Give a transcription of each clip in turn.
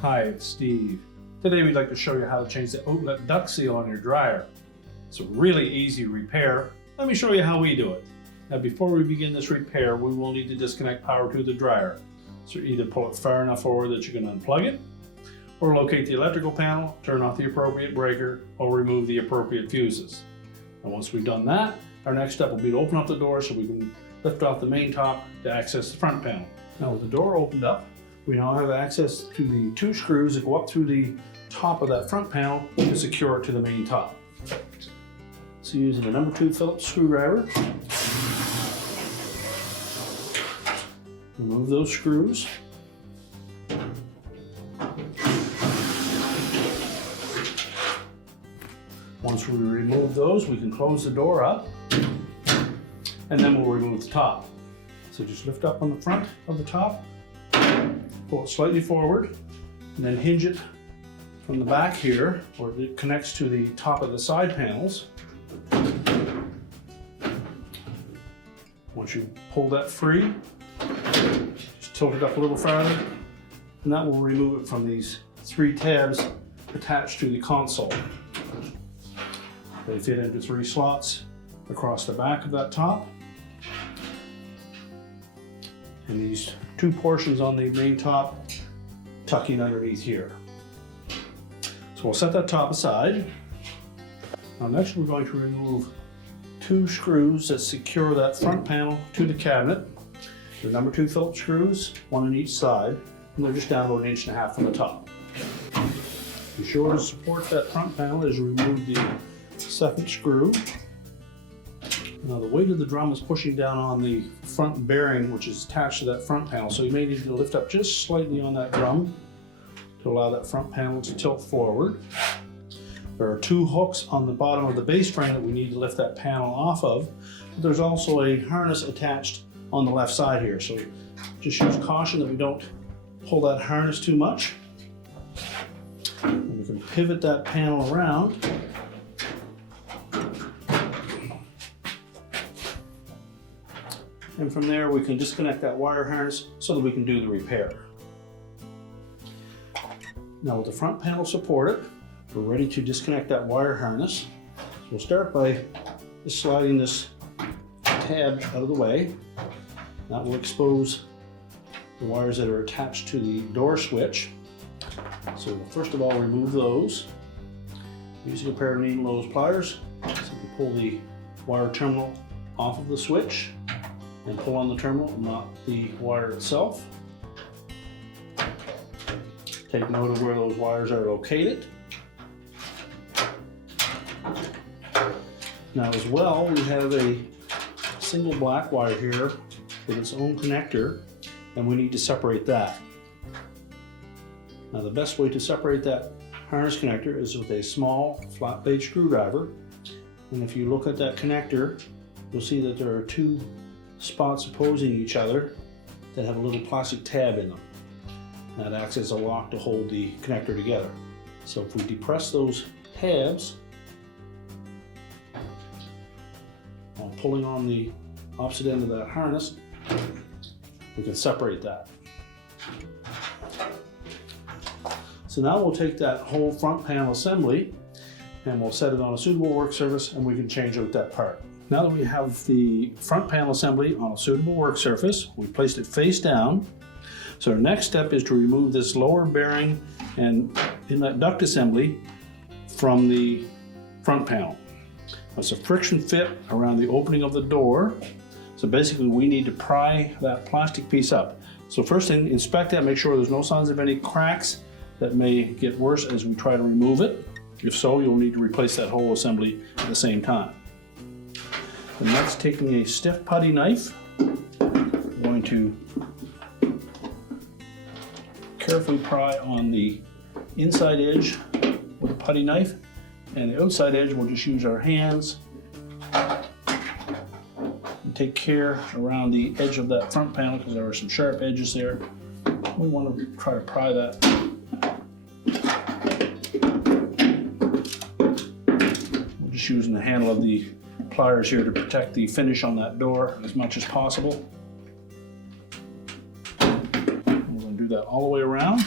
Hi, it's Steve. Today we'd like to show you how to change the outlet duct seal on your dryer. It's a really easy repair. Let me show you how we do it. Now before we begin this repair, we will need to disconnect power to the dryer. So either pull it far enough forward that you can unplug it, or locate the electrical panel, turn off the appropriate breaker, or remove the appropriate fuses. And once we've done that, our next step will be to open up the door so we can lift off the main top to access the front panel. Now with the door opened up, we now have access to the 2 screws that go up through the top of that front panel to secure it to the main top. So using the number 2 Phillips screwdriver, remove those screws. Once we remove those, we can close the door up, and then we'll remove the top. So just lift up on the front of the top, pull it slightly forward, and then hinge it from the back here, where it connects to the top of the side panels. Once you pull that free, just tilt it up a little farther, and that will remove it from these 3 tabs attached to the console. They fit into 3 slots across the back of that top. And these 2 portions on the main top tuck in underneath here. So we'll set that top aside. Now next we're going to remove 2 screws that secure that front panel to the cabinet. The number 2 Phillips screws, 1 on each side, and they're just down about 1.5 inches from the top. Be sure to support that front panel as you remove the 2nd screw. Now the weight of the drum is pushing down on the front bearing, which is attached to that front panel, so you may need to lift up just slightly on that drum to allow that front panel to tilt forward. There are 2 hooks on the bottom of the base frame that we need to lift that panel off of, but there's also a harness attached on the left side here, so just use caution that we don't pull that harness too much. And we can pivot that panel around. And from there we can disconnect that wire harness so that we can do the repair. Now with the front panel supported, we're ready to disconnect that wire harness. So we'll start by just sliding this tab out of the way. That will expose the wires that are attached to the door switch. So we'll first of all remove those. Using a pair of needle nose pliers, simply pull the wire terminal off of the switch and pull on the terminal, not the wire itself. Take note of where those wires are located. Now as well, we have a single black wire here with its own connector, and we need to separate that. Now the best way to separate that harness connector is with a small flat blade screwdriver. And if you look at that connector, you'll see that there are 2 spots opposing each other that have a little plastic tab in them. That acts as a lock to hold the connector together. So if we depress those tabs while pulling on the opposite end of that harness, we can separate that. So now we'll take that whole front panel assembly and we'll set it on a suitable work surface, and we can change out that part. Now that we have the front panel assembly on a suitable work surface, we placed it face down. So our next step is to remove this lower bearing and inlet duct assembly from the front panel. It's a friction fit around the opening of the door. So basically we need to pry that plastic piece up. So first thing, inspect that, make sure there's no signs of any cracks that may get worse as we try to remove it. If so, you'll need to replace that whole assembly at the same time. The next, taking a stiff putty knife, we're going to carefully pry on the inside edge with a putty knife, and the outside edge we'll just use our hands and take care around the edge of that front panel because there are some sharp edges there. We want to try to pry that. We're just using the handle of the pliers here to protect the finish on that door as much as possible. We're going to do that all the way around.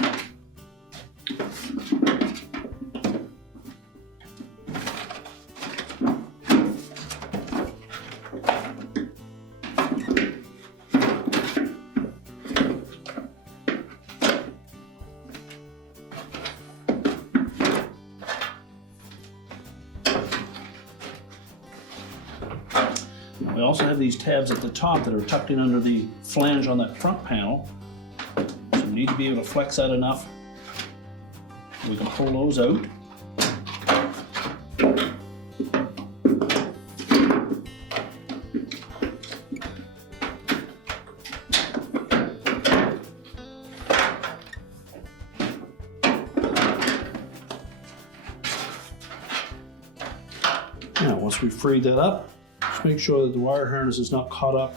We also have these tabs at the top that are tucked in under the flange on that front panel. So we need to be able to flex that enough. We can pull those out. Now, once we've freed that up, just make sure that the wire harness is not caught up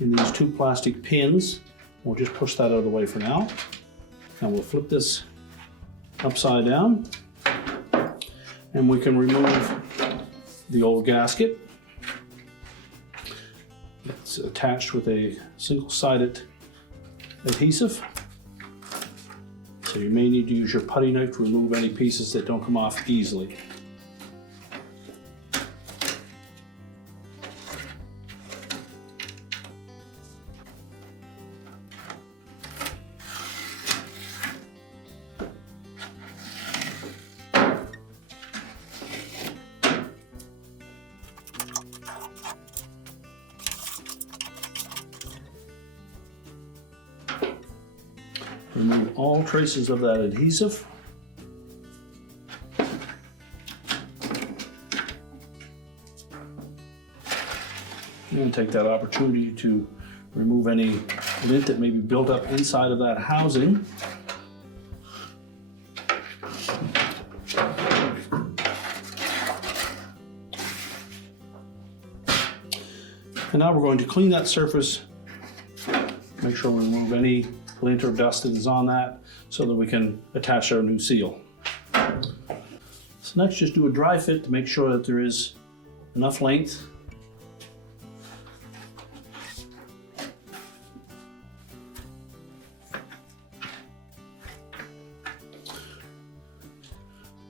in these two plastic pins. We'll just push that out of the way for now. Now we'll flip this upside down and we can remove the old gasket. It's attached with a single-sided adhesive. So you may need to use your putty knife to remove any pieces that don't come off easily. Remove all traces of that adhesive. And take that opportunity to remove any lint that may be built up inside of that housing. And now we're going to clean that surface, make sure we remove any lint or dust that is on that so that we can attach our new seal. So next, just do a dry fit to make sure that there is enough length.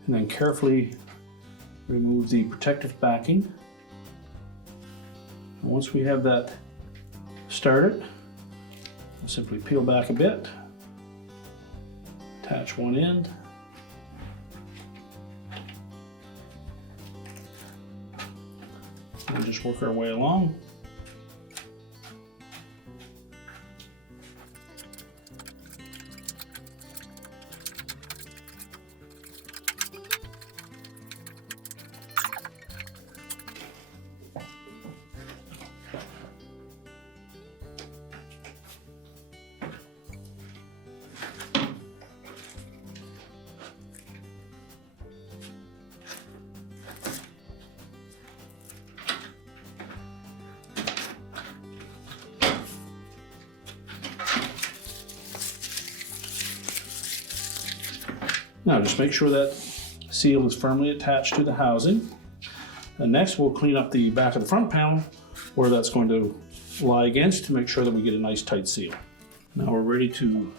And then carefully remove the protective backing. And once we have that started, we'll simply peel back a bit, attach one end, and just work our way along. Now just make sure that seal is firmly attached to the housing. And next we'll clean up the back of the front panel where that's going to lie against to make sure that we get a nice tight seal. Now we're ready to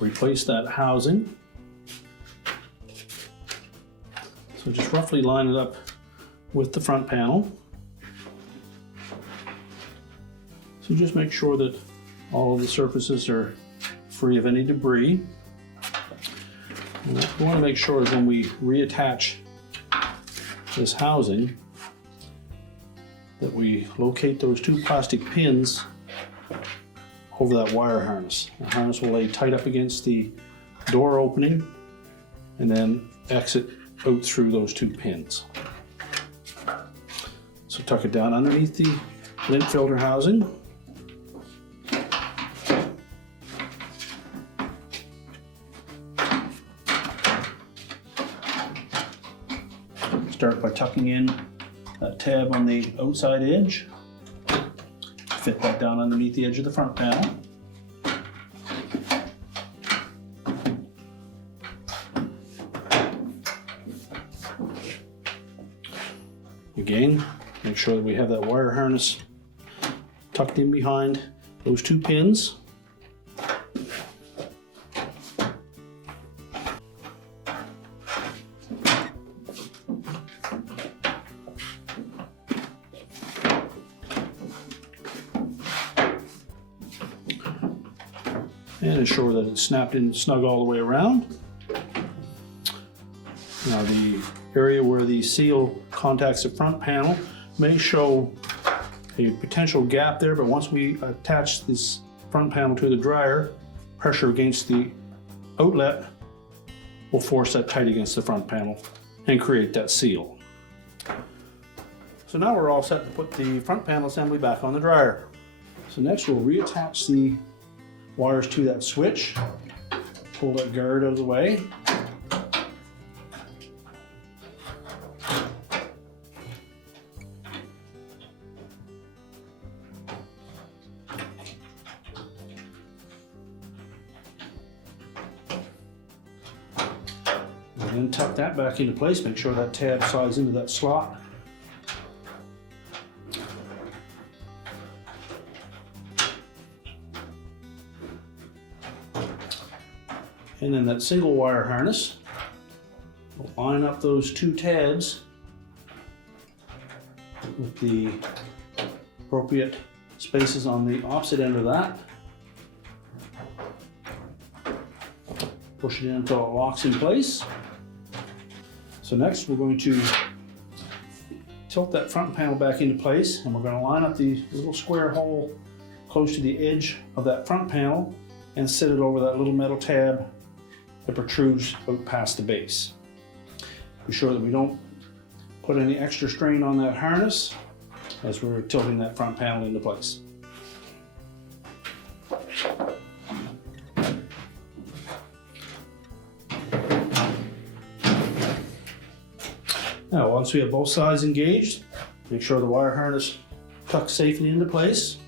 replace that housing. So just roughly line it up with the front panel. So just make sure that all of the surfaces are free of any debris. And what we want to make sure is when we reattach this housing that we locate those two plastic pins over that wire harness. The harness will lay tight up against the door opening and then exit out through those two pins. So tuck it down underneath the lint filter housing. Start by tucking in that tab on the outside edge. Fit that down underneath the edge of the front panel. Again, Make sure that we have that wire harness tucked in behind those two pins. And ensure that it's snapped in snug all the way around. Now the area where the seal contacts the front panel may show a potential gap there, but once we attach this front panel to the dryer, pressure against the outlet will force that tight against the front panel and create that seal. So now we're all set to put the front panel assembly back on the dryer. So next we'll reattach the wires to that switch, pull that guard out of the way. And then tuck that back into place, make sure that tab slides into that slot. And then that single wire harness, we'll line up those two tabs with the appropriate spaces on the opposite end of that. Push it in until it locks in place. So next we're going to tilt that front panel back into place, and we're going to line up the little square hole close to the edge of that front panel and set it over that little metal tab that protrudes out past the base. Be sure that we don't put any extra strain on that harness as we're tilting that front panel into place. Now, once we have both sides engaged, make sure the wire harness tucks safely into place.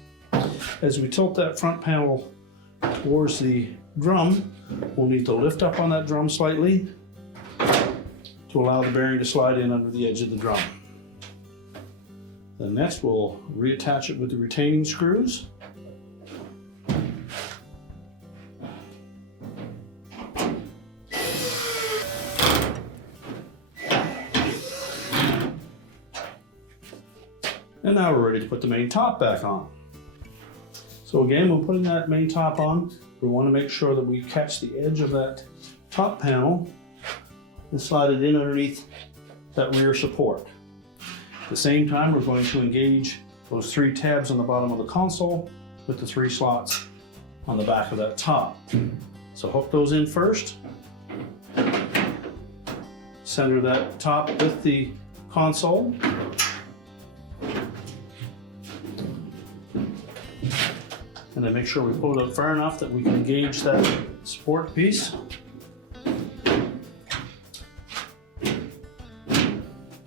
As we tilt that front panel towards the drum, we'll need to lift up on that drum slightly to allow the bearing to slide in under the edge of the drum. Then next we'll reattach it with the retaining screws. And now we're ready to put the main top back on. So again, when putting that main top on, we want to make sure that we catch the edge of that top panel and slide it in underneath that rear support. At the same time, we're going to engage those three tabs on the bottom of the console with the three slots on the back of that top. So hook those in first. Center that top with the console. And then make sure we pull it out far enough that we can engage that support piece.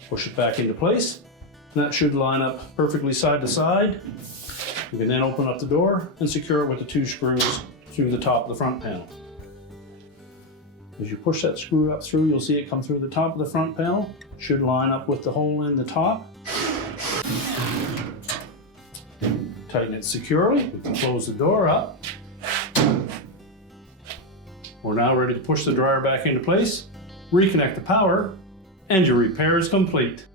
Push it back into place. And that should line up perfectly side to side. We can then open up the door and secure it with the two screws through the top of the front panel. As you push that screw up through, you'll see it come through the top of the front panel. Should line up with the hole in the top. Tighten it securely. We can close the door up. We're now ready to push the dryer back into place, reconnect the power, and your repair is complete.